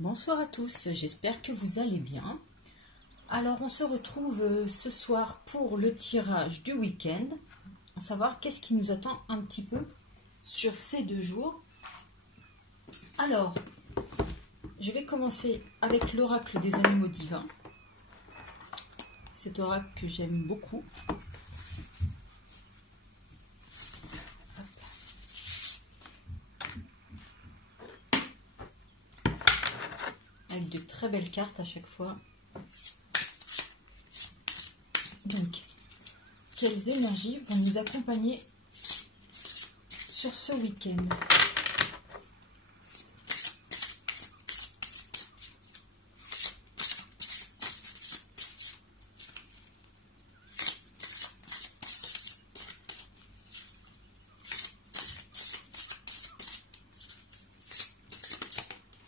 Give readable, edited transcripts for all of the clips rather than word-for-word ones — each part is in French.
Bonsoir à tous, j'espère que vous allez bien. Alors on se retrouve ce soir pour le tirage du week-end, à savoir qu'est-ce qui nous attend un petit peu sur ces 2 jours. Alors, je vais commencer avec l'oracle des animaux divins, cet oracle que j'aime beaucoup. Avec de très belles cartes à chaque fois. Donc, quelles énergies vont nous accompagner sur ce week-end?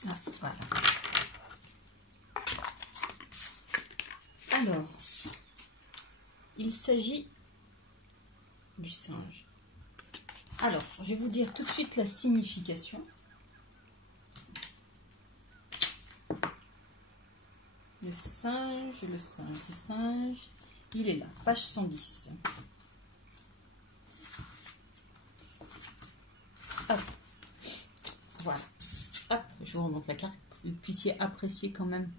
Ah, voilà. Alors, il s'agit du singe. Alors, je vais vous dire tout de suite la signification. Le singe, le singe, il est là, page 110. Hop, voilà. Hop, je vous remonte la carte pour que vous puissiez apprécier quand même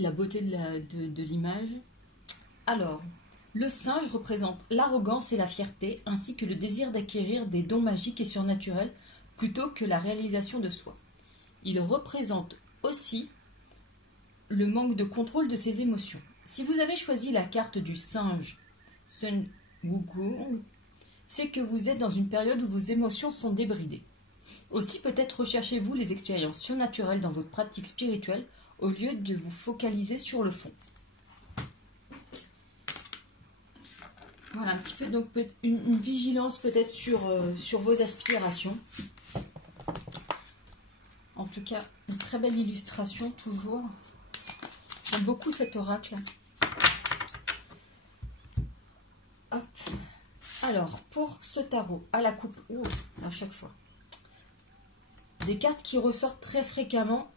la beauté de l'image. Alors, le singe représente l'arrogance et la fierté, ainsi que le désir d'acquérir des dons magiques et surnaturels, plutôt que la réalisation de soi. Il représente aussi le manque de contrôle de ses émotions. Si vous avez choisi la carte du singe Sun Wukong, c'est que vous êtes dans une période où vos émotions sont débridées. Aussi peut-être recherchez-vous les expériences surnaturelles dans votre pratique spirituelle au lieu de vous focaliser sur le fond. Voilà un petit peu, donc une vigilance peut-être sur vos aspirations. En tout cas, une très belle illustration toujours. J'aime beaucoup cet oracle. Hop. Alors, pour ce tarot, à la coupe, à chaque fois, des cartes qui ressortent très fréquemment,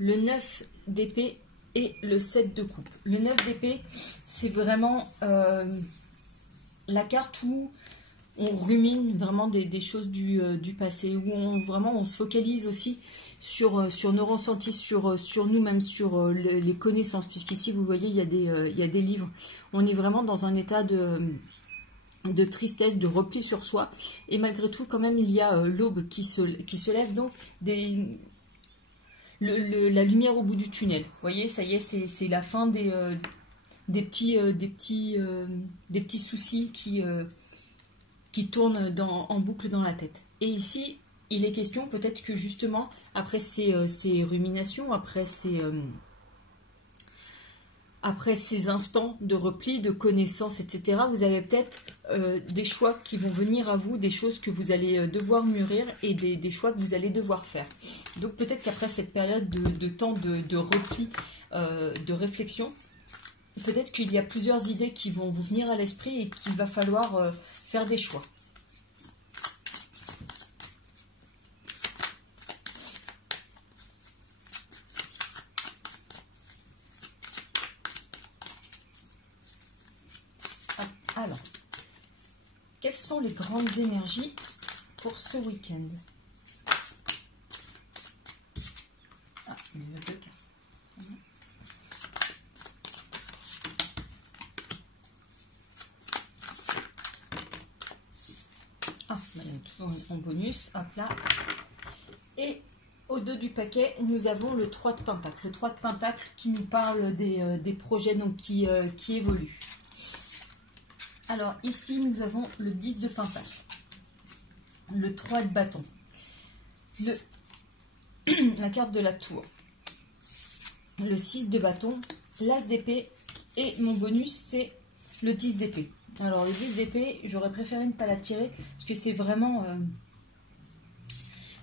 le 9 d'épée et le 7 de coupe. Le 9 d'épée, c'est vraiment la carte où on rumine vraiment des choses du passé, où on se focalise aussi sur nos ressentis, sur nous-mêmes, sur les connaissances, puisqu'ici, vous voyez, il y a des livres. On est vraiment dans un état de tristesse, de repli sur soi, et malgré tout, quand même, il y a l'aube qui se lève, donc la lumière au bout du tunnel. Vous voyez, ça y est, c'est la fin des petits soucis qui tournent en boucle dans la tête. Et ici, il est question peut-être que justement, après ces ruminations, après ces instants de repli, de connaissance, etc., vous avez peut-être des choix qui vont venir à vous, des choses que vous allez devoir mûrir et des choix que vous allez devoir faire. Donc peut-être qu'après cette période de temps de repli, de réflexion, peut-être qu'il y a plusieurs idées qui vont vous venir à l'esprit et qu'il va falloir faire des choix. Alors, quelles sont les grandes énergies pour ce week-end? Ah, il y a 2 cartes. Ah, il y en a toujours en bonus. Hop là. Et au dos du paquet, nous avons le 3 de Pentacle. Le 3 de Pentacle qui nous parle des projets donc, qui évoluent. Alors ici, nous avons le 10 de Pentacle, le 3 de bâton, la carte de la tour, le 6 de bâton, l'as d'épée et mon bonus, c'est le 10 d'épée. Alors le 10 d'épée, j'aurais préféré ne pas la tirer parce que c'est vraiment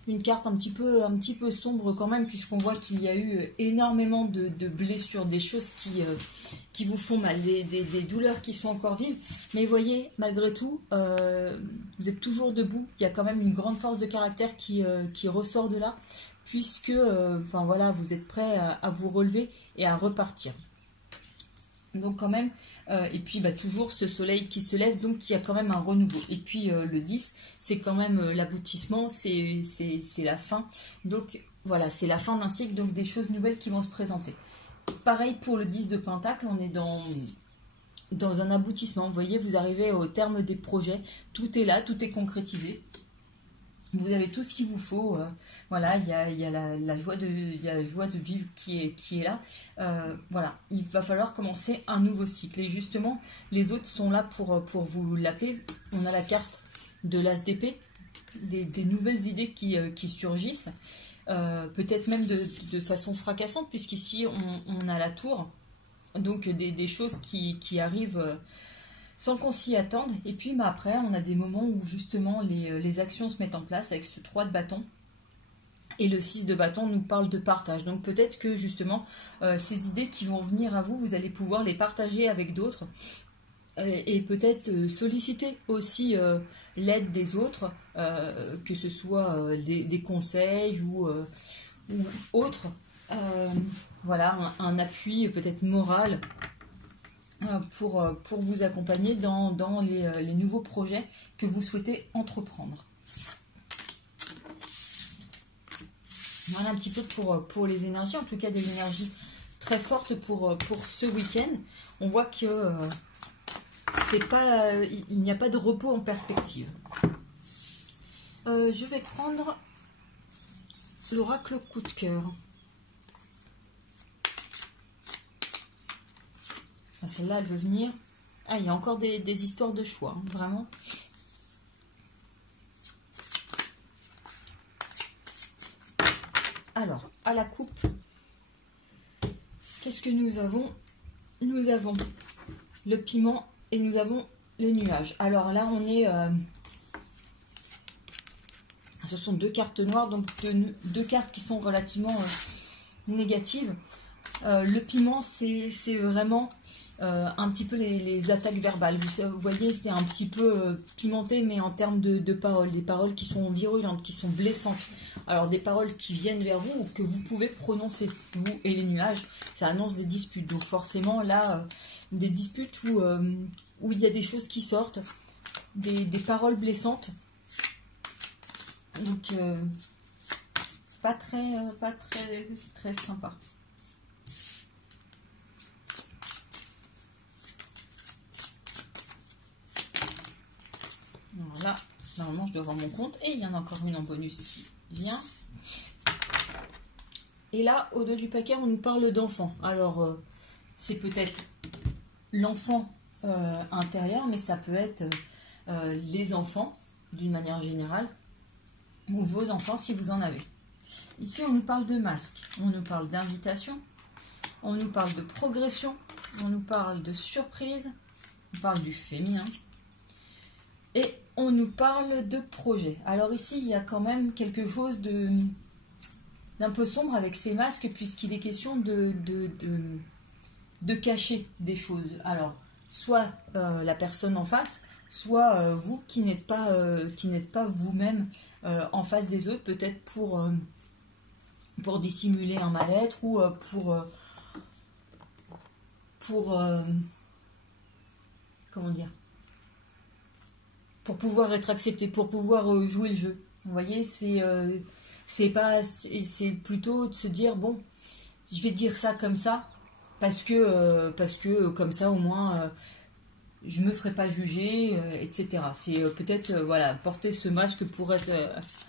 une carte un petit peu sombre quand même, puisqu'on voit qu'il y a eu énormément de blessures, des choses qui vous font mal, des douleurs qui sont encore vives. Mais vous voyez, malgré tout, vous êtes toujours debout. Il y a quand même une grande force de caractère qui ressort de là, puisque enfin, voilà, vous êtes prêt à vous relever et à repartir. Donc quand même, et puis bah, toujours ce soleil qui se lève, donc il y a quand même un renouveau. Et puis le 10, c'est quand même l'aboutissement, c'est la fin. Donc voilà, c'est la fin d'un cycle, donc des choses nouvelles qui vont se présenter. Pareil pour le 10 de Pentacle, on est dans un aboutissement. Vous voyez, vous arrivez au terme des projets, tout est là, tout est concrétisé. Vous avez tout ce qu'il vous faut. Voilà, il y a la joie de vivre qui est là. Voilà, il va falloir commencer un nouveau cycle. Et justement, les autres sont là pour vous l'appeler. On a la carte de l'As d'épée, des nouvelles idées qui surgissent. Peut-être même de façon fracassante, puisqu'ici, on a la tour. Donc, des choses qui arrivent sans qu'on s'y attende. Et puis bah, après, on a des moments où justement les actions se mettent en place avec ce 3 de bâton. Et le 6 de bâton nous parle de partage. Donc peut-être que justement, ces idées qui vont venir à vous, vous allez pouvoir les partager avec d'autres. Et peut-être solliciter aussi l'aide des autres, que ce soit des conseils ou autres. Voilà, un appui peut-être moral pour vous accompagner dans les nouveaux projets que vous souhaitez entreprendre. Voilà un petit peu pour les énergies, en tout cas des énergies très fortes pour ce week-end. On voit que il n'y a pas de repos en perspective. Je vais prendre l'oracle coup de cœur. Celle-là, elle veut venir. Ah, il y a encore des histoires de choix, hein, vraiment. Alors, à la coupe, qu'est-ce que nous avons? Nous avons le piment et nous avons les nuages. Alors là, on est... ce sont deux cartes noires, donc deux cartes qui sont relativement négatives. Le piment, c'est vraiment... un petit peu les attaques verbales. Vous voyez, c'est un petit peu pimenté, mais en termes de paroles. Des paroles qui sont virulentes, qui sont blessantes. Alors, des paroles qui viennent vers vous ou que vous pouvez prononcer, vous et les nuages. Ça annonce des disputes. Donc, forcément, là, des disputes où il y a des choses qui sortent, des paroles blessantes. Donc, pas très sympa. Alors là, normalement, je dois avoir mon compte. Et il y en a encore une en bonus qui vient. Et là, au dos du paquet, on nous parle d'enfant. Alors, c'est peut-être l'enfant intérieur, mais ça peut être les enfants, d'une manière générale, ou vos enfants, si vous en avez. Ici, on nous parle de masque, on nous parle d'invitation, on nous parle de progression, on nous parle de surprise, on parle du féminin. Et on nous parle de projet. Alors ici, il y a quand même quelque chose d'un peu sombre avec ces masques, puisqu'il est question de cacher des choses. Alors, soit la personne en face, soit vous qui n'êtes pas vous-même en face des autres, peut-être pour dissimuler un mal-être ou comment dire, pour pouvoir être accepté, pour pouvoir jouer le jeu. Vous voyez, c'est plutôt de se dire, bon, je vais dire ça comme ça, parce que comme ça au moins je me ferai pas juger, etc. C'est peut-être voilà, porter ce masque pour être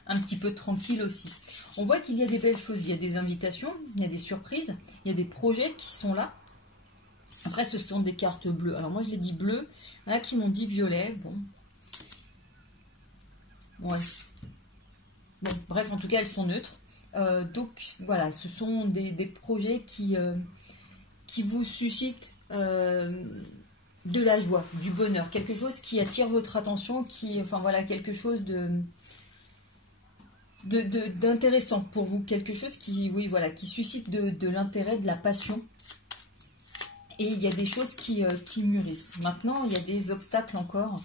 un petit peu tranquille aussi. On voit qu'il y a des belles choses, il y a des invitations, il y a des surprises, il y a des projets qui sont là. Après, ce sont des cartes bleues. Alors moi je l'ai dit bleu, il y en a qui m'ont dit violet, bon. Ouais. Bon, bref, en tout cas, elles sont neutres. Donc, voilà, ce sont des projets qui vous suscitent de la joie, du bonheur, quelque chose qui attire votre attention, enfin voilà, quelque chose d'intéressant pour vous, quelque chose qui, oui, voilà, qui suscite de l'intérêt, de la passion. Et il y a des choses qui mûrissent. Maintenant, il y a des obstacles encore,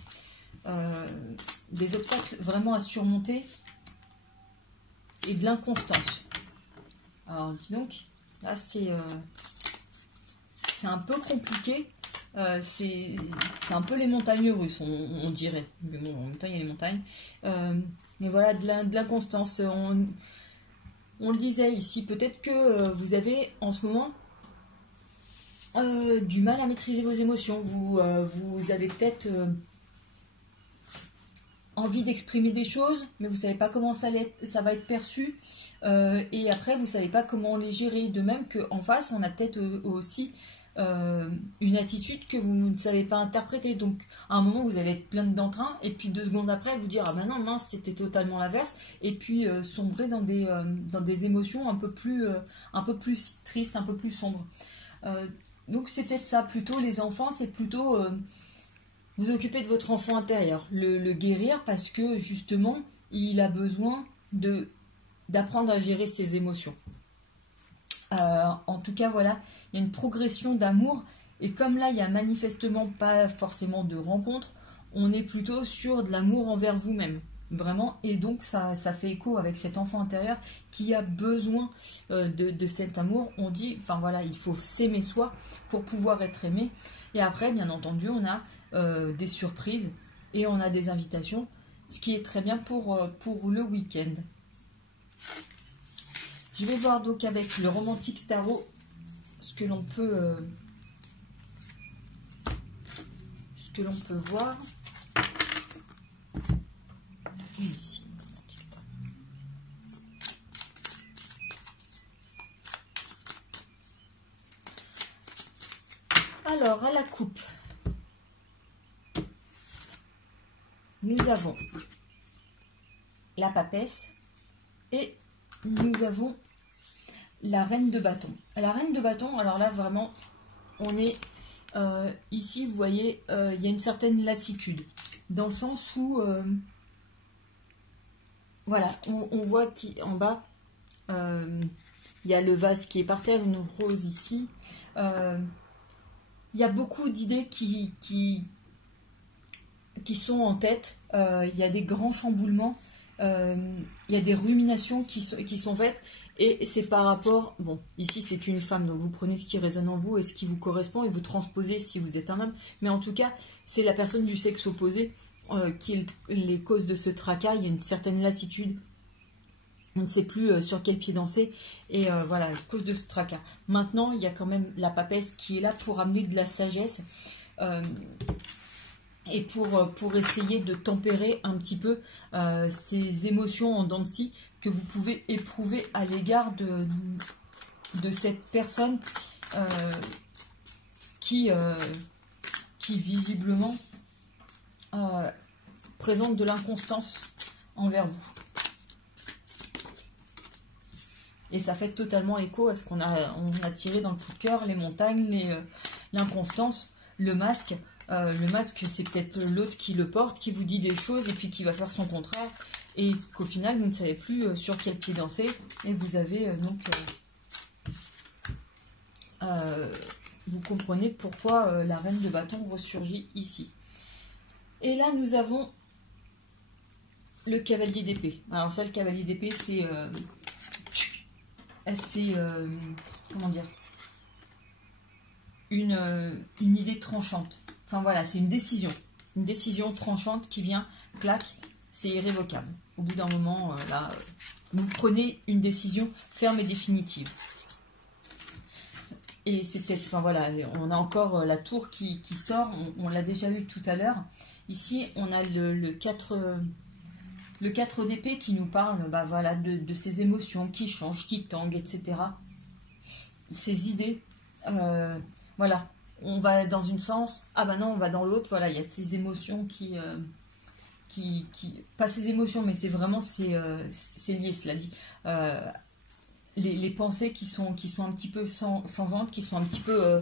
des obstacles vraiment à surmonter et de l'inconstance. Alors, dis donc, là, c'est un peu compliqué. C'est un peu les montagnes russes, on dirait. Mais bon, en même temps, il y a les montagnes. Mais voilà, de l'inconstance. On le disait ici, peut-être que vous avez en ce moment du mal à maîtriser vos émotions. Vous avez peut-être envie d'exprimer des choses, mais vous ne savez pas comment ça va être perçu. Et après, vous ne savez pas comment les gérer. De même qu'en face, on a peut-être aussi une attitude que vous ne savez pas interpréter. Donc, à un moment, vous allez être plein d'entrain, et puis 2 secondes après, vous dire « Ah ben non, mince, c'était totalement l'inverse », et puis sombrer dans des émotions un peu plus tristes, un peu plus sombres. Donc, c'est peut-être ça, plutôt les enfants, c'est plutôt vous occuper de votre enfant intérieur, le guérir, parce que justement, il a besoin d'apprendre à gérer ses émotions. En tout cas, voilà, il y a une progression d'amour, et comme là, il n'y a manifestement pas forcément de rencontre, on est plutôt sur de l'amour envers vous-même, vraiment, et donc ça fait écho avec cet enfant intérieur qui a besoin de cet amour. On dit, enfin voilà, il faut s'aimer soi pour pouvoir être aimé, et après, bien entendu, on a des surprises, et on a des invitations, ce qui est très bien pour le week-end. Je vais voir donc avec le romantique tarot ce que l'on peut voir. Ici. Alors, à la coupe, nous avons la papesse et nous avons la reine de bâton. La reine de bâton, alors là vraiment, on est ici, vous voyez, il y a une certaine lassitude, dans le sens où, voilà, on voit qu'en bas, il y a le vase qui est par terre, une rose ici. Il y a beaucoup d'idées qui sont en tête. Il y a des grands chamboulements. Il y a des ruminations qui sont faites, et c'est par rapport, bon, ici c'est une femme, donc vous prenez ce qui résonne en vous et ce qui vous correspond, et vous transposez si vous êtes un homme, mais en tout cas c'est la personne du sexe opposé qui est les causes de ce tracas. Il y a une certaine lassitude, on ne sait plus sur quel pied danser, et voilà, à cause de ce tracas. Maintenant, il y a quand même la papesse qui est là pour amener de la sagesse, et pour essayer de tempérer un petit peu ces émotions en dents de scie que vous pouvez éprouver à l'égard de cette personne qui visiblement présente de l'inconstance envers vous. Et ça fait totalement écho à ce qu'on a tiré dans le coup de cœur, les montagnes, l'inconstance, le masque. Le masque, c'est peut-être l'autre qui le porte, qui vous dit des choses et puis qui va faire son contraire, et qu'au final, vous ne savez plus sur quel pied danser, et vous avez vous comprenez pourquoi la reine de bâton ressurgit ici. Et là, nous avons le cavalier d'épée. Alors ça, le cavalier d'épée, c'est comment dire, une idée tranchante. Enfin voilà, c'est une décision tranchante qui vient, clac, c'est irrévocable. Au bout d'un moment, là, vous prenez une décision ferme et définitive. Et c'est peut-être, enfin voilà, on a encore la tour qui sort, on l'a déjà vu tout à l'heure. Ici, on a le 4 d'épée qui nous parle, bah voilà, de ces émotions qui changent, qui tanguent, etc. Ces idées, voilà. On va dans une sens, ah ben non, on va dans l'autre, voilà, il y a ces émotions qui pas ces émotions, mais c'est vraiment, c'est lié, cela dit, les pensées qui sont un petit peu changeantes, qui sont un petit peu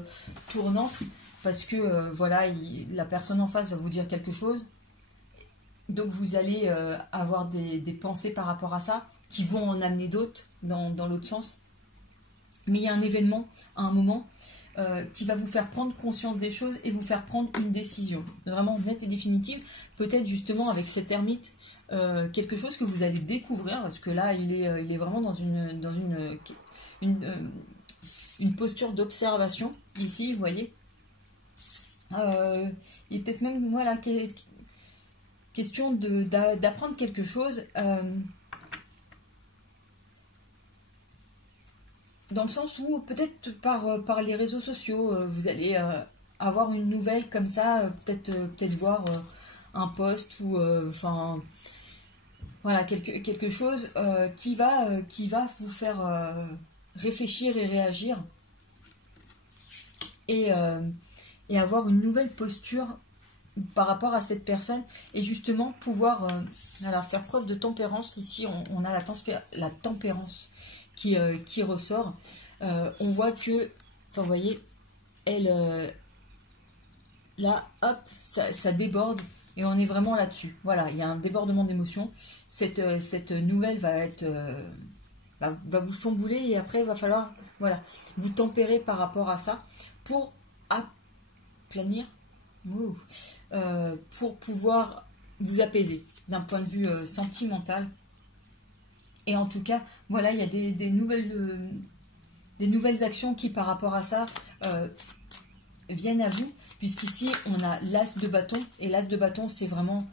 tournantes, parce que, voilà, la personne en face va vous dire quelque chose, donc vous allez avoir des pensées par rapport à ça, qui vont en amener d'autres dans l'autre sens. Mais il y a un événement, à un moment, qui va vous faire prendre conscience des choses et vous faire prendre une décision vraiment nette et définitive. Peut-être justement avec cet ermite, quelque chose que vous allez découvrir, parce que là, il est vraiment dans une posture d'observation. Ici, vous voyez. Il est peut-être même, voilà, question d'apprendre quelque chose. Dans le sens où peut-être par les réseaux sociaux, vous allez avoir une nouvelle comme ça, peut-être voir un post ou enfin voilà quelque chose qui va vous faire réfléchir et réagir et avoir une nouvelle posture par rapport à cette personne et justement pouvoir alors faire preuve de tempérance. Ici on a la tempérance qui ressort. On voit que, enfin, vous voyez, elle, là, hop, ça déborde et on est vraiment là-dessus. Voilà, il y a un débordement d'émotions. Cette nouvelle va vous chambouler et après, il va falloir, voilà, vous tempérer par rapport à ça pour aplanir, pour pouvoir vous apaiser d'un point de vue sentimental. Et en tout cas, voilà, il y a des nouvelles actions qui, par rapport à ça, viennent à vous. Puisqu'ici, on a l'as de bâton. Et l'as de bâton, c'est vraiment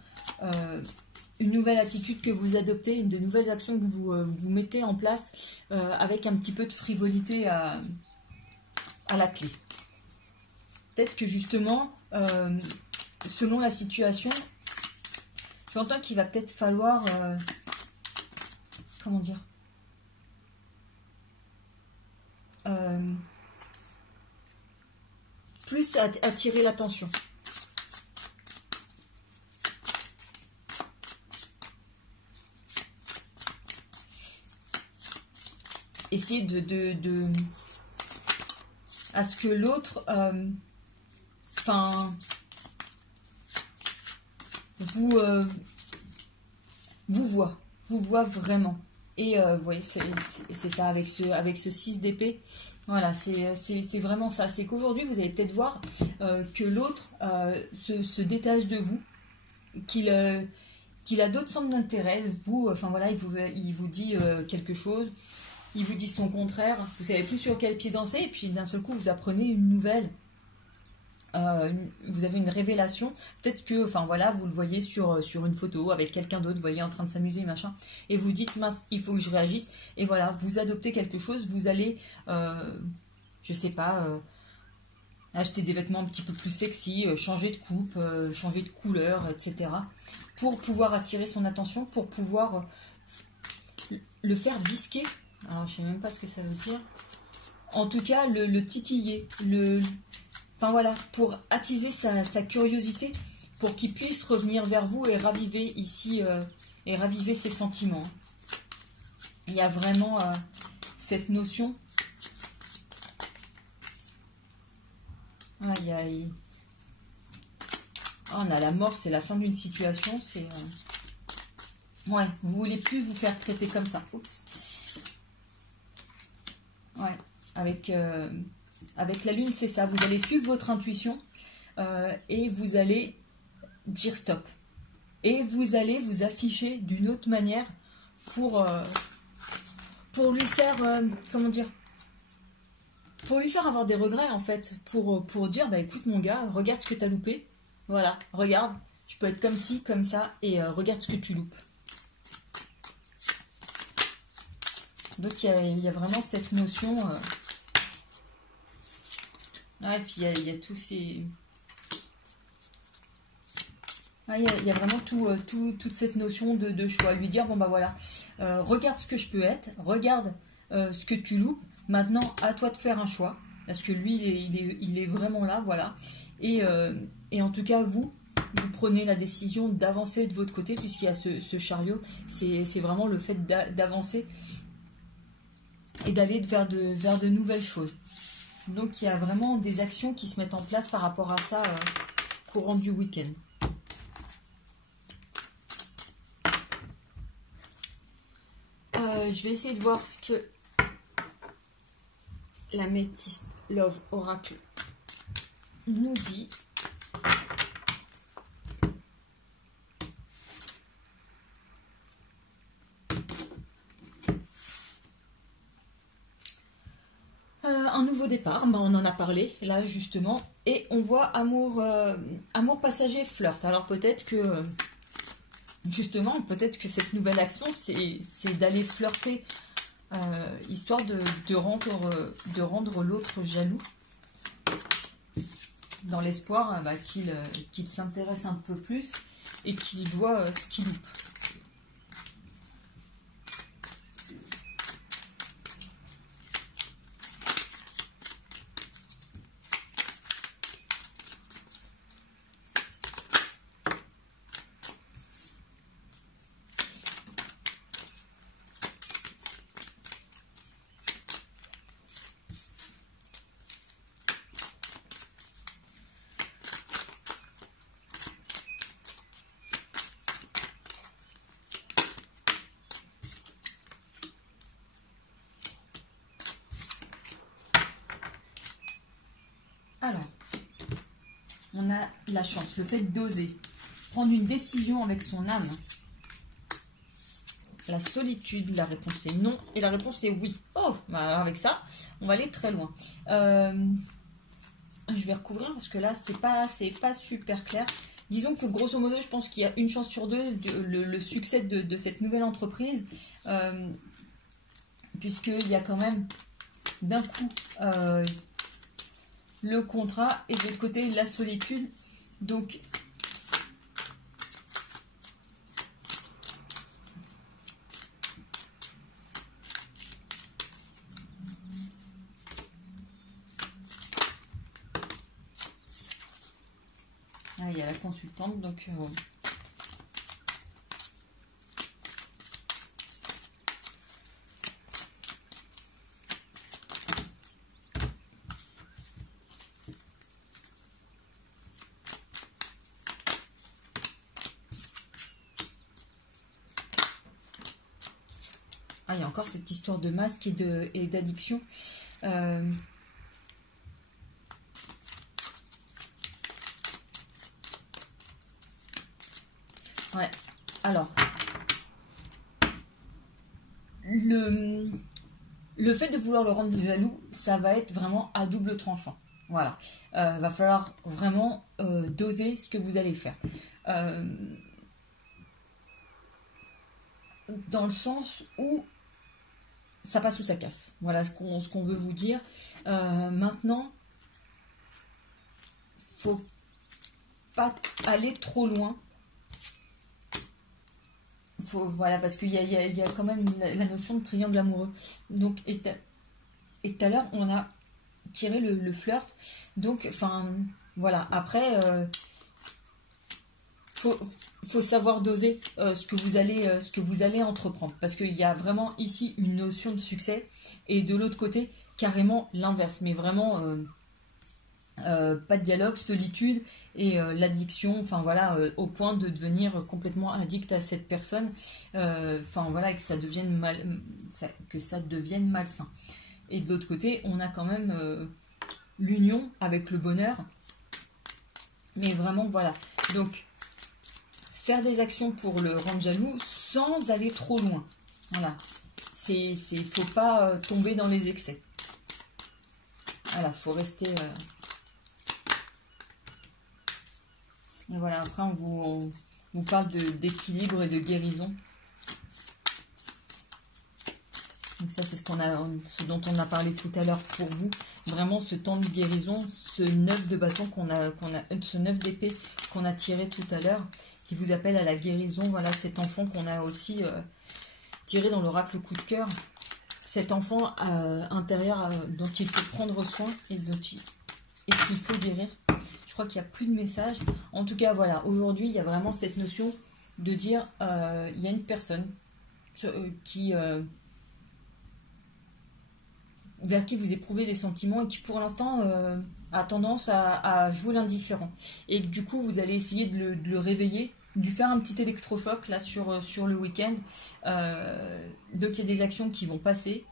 une nouvelle attitude que vous adoptez, une de nouvelles actions que vous mettez en place avec un petit peu de frivolité à la clé. Peut-être que justement, selon la situation, j'entends qu'il va peut-être falloir... comment dire, plus attirer l'attention. Essayer de à ce que l'autre enfin vous voit vraiment. Et vous voyez, c'est ça avec ce 6 d'épée. Voilà, c'est vraiment ça. C'est qu'aujourd'hui, vous allez peut-être voir que l'autre se détache de vous, qu'il a d'autres centres d'intérêt. Vous, enfin voilà, il vous dit quelque chose, il vous dit son contraire. Vous savez plus sur quel pied danser, et puis d'un seul coup, vous apprenez une nouvelle. Vous avez une révélation, peut-être que, enfin voilà, vous le voyez sur une photo avec quelqu'un d'autre, vous voyez en train de s'amuser, machin, et vous dites, mince, il faut que je réagisse, et voilà, vous adoptez quelque chose, vous allez, je sais pas, acheter des vêtements un petit peu plus sexy, changer de coupe, changer de couleur, etc., pour pouvoir attirer son attention, pour pouvoir le faire bisquer. Alors, je sais même pas ce que ça veut dire. En tout cas, le titiller, enfin voilà, pour attiser sa curiosité, pour qu'il puisse revenir vers vous et raviver ici, et raviver ses sentiments. Il y a vraiment cette notion. Ah, on a la mort, c'est la fin d'une situation. C'est ouais, vous voulez plus vous faire traiter comme ça. Oups. Ouais, avec la lune, c'est ça. Vous allez suivre votre intuition et vous allez dire stop. Et vous allez vous afficher d'une autre manière pour lui faire, comment dire, pour lui faire avoir des regrets en fait. Pour dire, bah écoute mon gars, regarde ce que t'as loupé. Voilà, regarde, tu peux être comme ci, comme ça, et regarde ce que tu loupes. Donc il y a vraiment cette notion... et puis il y a tous ces... Il y a vraiment toute cette notion de choix. Lui dire, bon bah voilà, regarde ce que je peux être, regarde ce que tu loupes, maintenant à toi de faire un choix. Parce que lui, il est vraiment là, voilà. Et en tout cas, vous prenez la décision d'avancer de votre côté, puisqu'il y a ce chariot. C'est vraiment le fait d'avancer et d'aller vers de nouvelles choses. Donc il y a vraiment des actions qui se mettent en place par rapport à ça courant du week-end. Je vais essayer de voir ce que la Métiste Love Oracle nous dit. Un nouveau départ, on en a parlé là justement, et on voit amour, amour passager, flirt. Alors peut-être que justement, peut-être que cette nouvelle action, c'est d'aller flirter, histoire de rendre l'autre jaloux, dans l'espoir qu'il s'intéresse un peu plus et qu'il voit ce qu'il loupe. Alors, on a la chance, le fait d'oser prendre une décision avec son âme. La solitude, la réponse est non et la réponse est oui. Oh, bah alors avec ça, on va aller très loin. Je vais recouvrir parce que là, c'est pas super clair. Disons que grosso modo, je pense qu'il y a une chance sur deux le succès de cette nouvelle entreprise, puisqu'il y a quand même d'un coup le contrat et de l'autre côté la solitude. Donc là, il y a la consultante, donc il y a encore cette histoire de masque et d'addiction. Ouais, alors, le fait de vouloir le rendre jaloux, ça va être vraiment à double tranchant. Voilà, va falloir vraiment doser ce que vous allez faire. Dans le sens où ça passe ou ça casse. Voilà ce qu'on veut vous dire. Maintenant, faut pas aller trop loin. Voilà, parce qu'il y a quand même la notion de triangle amoureux. Donc, et tout à l'heure, on a tiré le flirt. Donc, enfin, voilà. Après, faut savoir doser ce que vous allez entreprendre, parce qu'il y a vraiment ici une notion de succès et de l'autre côté carrément l'inverse, mais vraiment pas de dialogue, solitude et l'addiction, enfin voilà, au point de devenir complètement addict à cette personne, enfin voilà, que ça devienne malsain. Et de l'autre côté, on a quand même l'union avec le bonheur, mais vraiment voilà. Donc faire des actions pour le rendre jaloux sans aller trop loin. Voilà. Faut pas tomber dans les excès. Voilà, faut rester. Et voilà, après on vous parle d'équilibre et de guérison. Donc ça, c'est ce dont on a parlé tout à l'heure pour vous. Vraiment ce temps de guérison, ce 9 de bâton ce 9 d'épée qu'on a tiré tout à l'heure, qui vous appelle à la guérison. Voilà, cet enfant qu'on a aussi tiré dans l'oracle coup de cœur. Cet enfant intérieur dont il faut prendre soin et qu'il faut guérir. Je crois qu'il n'y a plus de message. En tout cas, voilà, aujourd'hui, il y a vraiment cette notion de dire, il y a une personne vers qui vous éprouvez des sentiments et qui pour l'instant a tendance à jouer l'indifférent. Et du coup, vous allez essayer de le réveiller dû faire un petit électrochoc là sur le week-end. Donc il y a des actions qui vont passer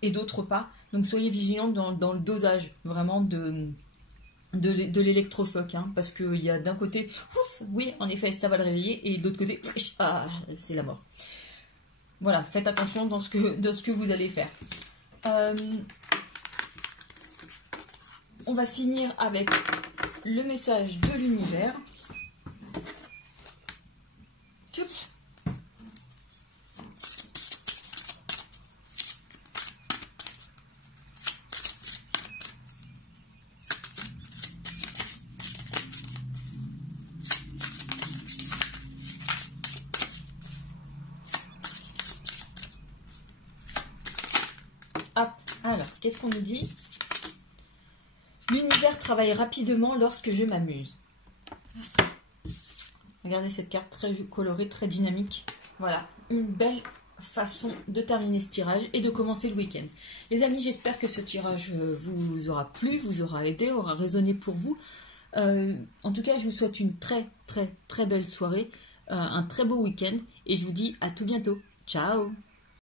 et d'autres pas. Donc soyez vigilants dans le dosage vraiment de l'électrochoc, hein, parce qu'il y a d'un côté, ouf, oui, en effet, ça va le réveiller, et de l'autre côté, c'est la mort. Voilà, faites attention dans ce que vous allez faire. On va finir avec le message de l'univers. Alors, qu'est-ce qu'on nous dit? L'univers travaille rapidement lorsque je m'amuse. Regardez cette carte très colorée, très dynamique. Voilà, une belle façon de terminer ce tirage et de commencer le week-end. Les amis, j'espère que ce tirage vous aura plu, vous aura aidé, aura résonné pour vous. En tout cas, je vous souhaite une très très très belle soirée, un très beau week-end et je vous dis à tout bientôt. Ciao!